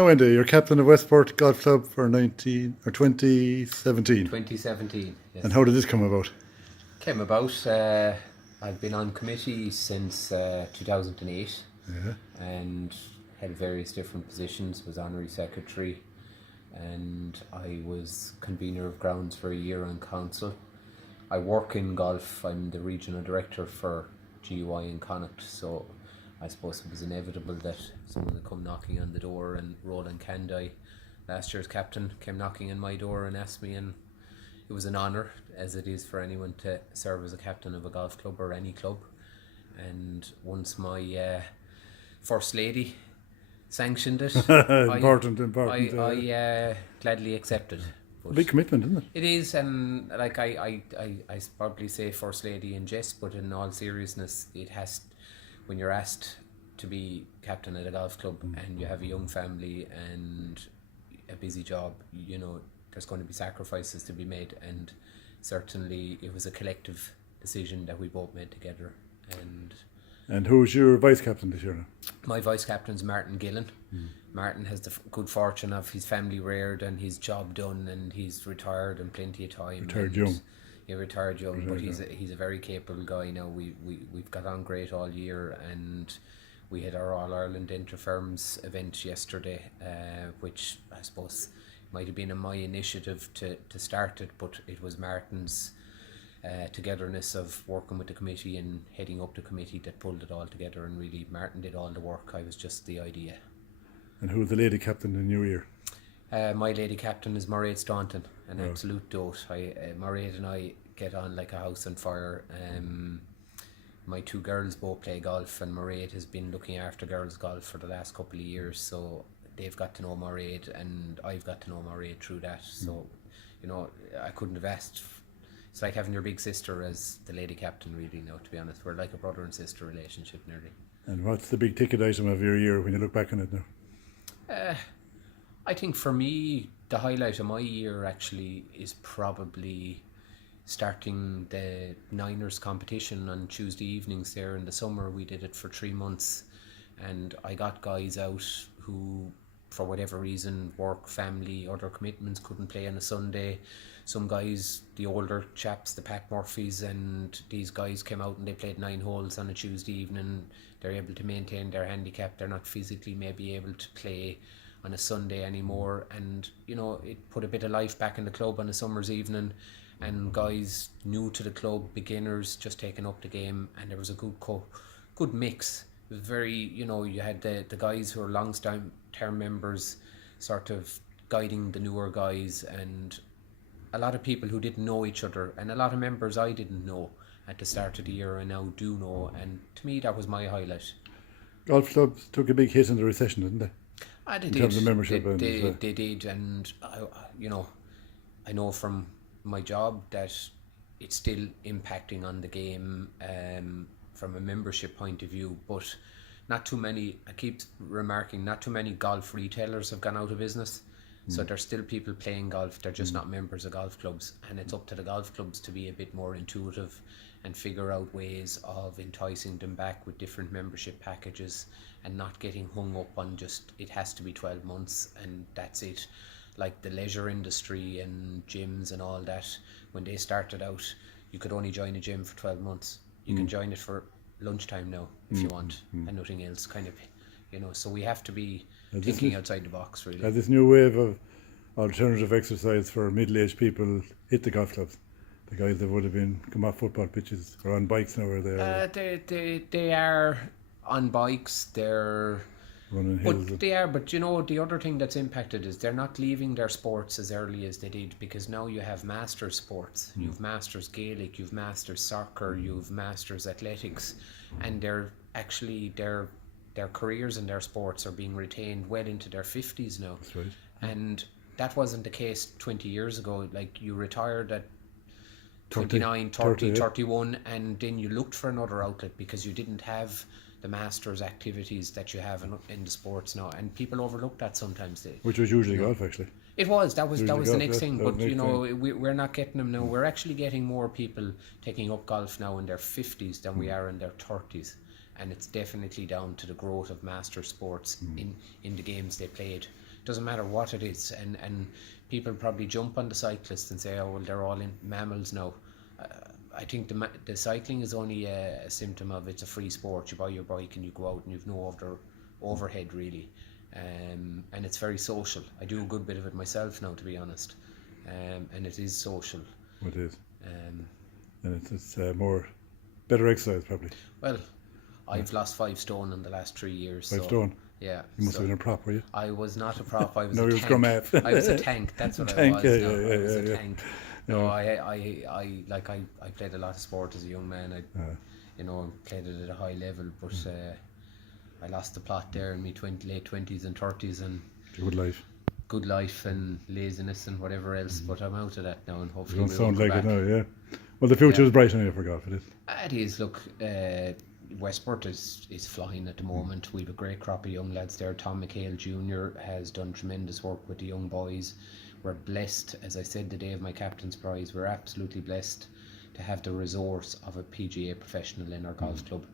Now, Enda, you're captain of Westport Golf Club for 2017. 2017, And yes. how did this come about? Came about, I've been on committee since 2008 Yeah. and held various different positions, was honorary secretary, and I was convener of grounds for a year on council. I work in golf, I'm the regional director for GUI in Connacht, so I suppose it was inevitable that someone would come knocking on the door, and Roland Candy, last year's captain, came knocking on my door and asked me, and it was an honour, as it is for anyone to serve as a captain of a golf club or any club. And once my First Lady sanctioned it, Important. I gladly accepted. But Big commitment, isn't it? it is, and like I probably say First Lady in jest, but in all seriousness, it has, when you're asked to be captain at a golf club and you have a young family and a busy job, you know, there's going to be sacrifices to be made, and certainly it was a collective decision that we both made together. And who's your vice captain this year now? My vice captain's Martin Gillen. Martin has the good fortune of his family reared and his job done, and he's retired and plenty of time. Retired young. He retired young, but he's a very capable guy now. We've got on great all year, and we had our All Ireland Interfirms event yesterday, which I suppose might have been in my initiative to start it, but it was Martin's togetherness of working with the committee and heading up the committee that pulled it all together, and really Martin did all the work. I was just the idea. And who's the lady captain in the new year? My lady captain is Mairead Staunton, an absolute dote. Mairead and I get on like a house on fire. My two girls both play golf, and Mairead has been looking after girls golf for the last couple of years, so they've got to know Mairead and I've got to know Mairead through that. So, you know, I couldn't have asked. It's like having your big sister as the lady captain, really, now, to be honest. We're like a brother and sister relationship, nearly. And what's the big ticket item of your year when you look back on it now? I think for me, the highlight of my year actually is probably starting the Niners competition on Tuesday evenings there in the summer. We did it for 3 months, and I got guys out who, for whatever reason, work, family, other commitments, couldn't play on a Sunday. Some guys, the older chaps, the Pat Murphys, and these guys came out and they played 9 holes on a Tuesday evening. They're able to maintain their handicap. They're not physically maybe able to play on a Sunday anymore, and you know, it put a bit of life back in the club on a summer's evening, and guys new to the club, beginners, just taking up the game, and there was a good mix. It was very, you know, you had the guys who are long-term members sort of guiding the newer guys, and a lot of people who didn't know each other, and a lot of members I didn't know at the start of the year I now do know, and to me that was my highlight. Golf clubs took a big hit in the recession, didn't they? They in did. terms of membership. They did, and I know from my job that it's still impacting on the game from a membership point of view, but not too many, I keep remarking, not too many golf retailers have gone out of business. So there's still people playing golf, they're just not members of golf clubs, and it's up to the golf clubs to be a bit more intuitive and figure out ways of enticing them back with different membership packages, and not getting hung up on just it has to be 12 months and that's it. Like the leisure industry and gyms and all that, when they started out, you could only join a gym for 12 months. You can join it for lunchtime now if you want, and nothing else, kind of, you know. So we have to be thinking outside the box, really. This new wave of alternative exercise for middle-aged people hit the golf clubs. The guys that would have been come off football pitches are on bikes now, or they are on bikes. They're running hills. But they are. But you know, the other thing that's impacted is they're not leaving their sports as early as they did, because now you have masters sports. You've masters Gaelic, you've masters soccer, you've masters athletics, and they're actually their careers in their sports are being retained well into their 50s now. That's right. And that wasn't the case 20 years ago. Like, you retired at 29, 30, 31, and then you looked for another outlet because you didn't have the masters activities that you have in the sports now, and people overlook that sometimes. Which was usually golf, actually. That was the next thing, but you know, we're not getting them now. We're actually getting more people taking up golf now in their 50s than we are in their 30s, and it's definitely down to the growth of master sports in the games they played. doesn't matter what it is. And people probably jump on the cyclists and say, oh, well, they're all in mammals now. I think the cycling is only a symptom of it's a free sport. You buy your bike and you go out and you've no overhead really. And it's very social. I do a good bit of it myself now, to be honest. And it is social. It is. Um, And it's more better exercise probably. well, I've lost 5 stone in the last 3 years. 5 so, stone. Yeah. You must have been a prop, were you? I was not a prop. I was No, a you was tank. scrum half. I was a tank. That's what Tank, I was. yeah, No, yeah, I was yeah, a yeah. tank. No, I played a lot of sport as a young man. I played it at a high level, but I lost the plot there in my late 20s and 30s, and Good life. and laziness and whatever else. But I'm out of that now, and You hopefully don't we sound won't like go it back. now, yeah. Well, the future Yeah. is bright anyway for golf, it is. It is. Look, Westport is flying at the moment. We've a great crop of young lads there. Tom McHale Jr. has done tremendous work with the young boys. We're blessed, as I said the day of my captain's prize, we're absolutely blessed to have the resource of a PGA professional in our golf club,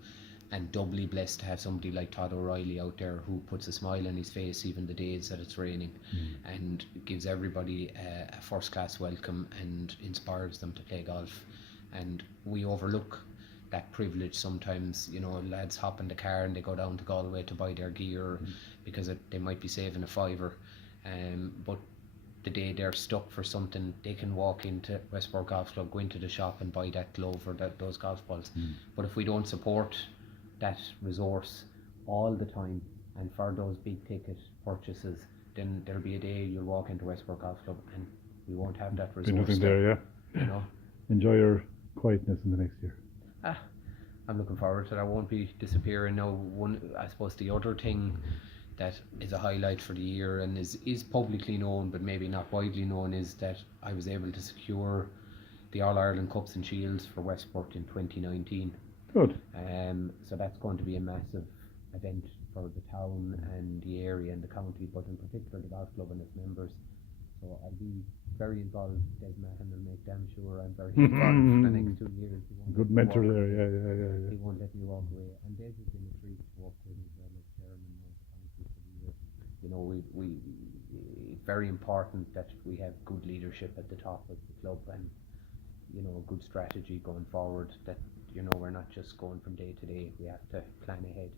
and doubly blessed to have somebody like Todd O'Reilly out there who puts a smile on his face even the days that it's raining, and gives everybody a first class welcome and inspires them to play golf. And we overlook that privilege sometimes. Lads hop in the car and they go down to Galway to buy their gear because they might be saving a fiver, but the day they're stuck for something, they can walk into Westport Golf Club, go into the shop and buy that glove or those golf balls. But if we don't support that resource all the time and for those big ticket purchases, then there'll be a day you'll walk into Westport Golf Club and we won't have that Be resource nothing there, yeah. Enjoy your quietness in the next year. I'm looking forward to that. I won't be disappearing now. I suppose the other thing that is a highlight for the year and is publicly known but maybe not widely known is that I was able to secure the All-Ireland Cups and Shields for Westport in 2019. Good. So that's going to be a massive event for the town and the area and the county, but in particular the golf club and its members. So I'll be very involved. Des Mahan will make damn sure I'm very involved for the next 2 years. Good mentor there, yeah. He won't let me walk away. And Des has been a treat to work with as well as chairman of the council for the year. We it's very important that we have good leadership at the top of the club and a good strategy going forward, that we're not just going from day to day. We have to plan ahead.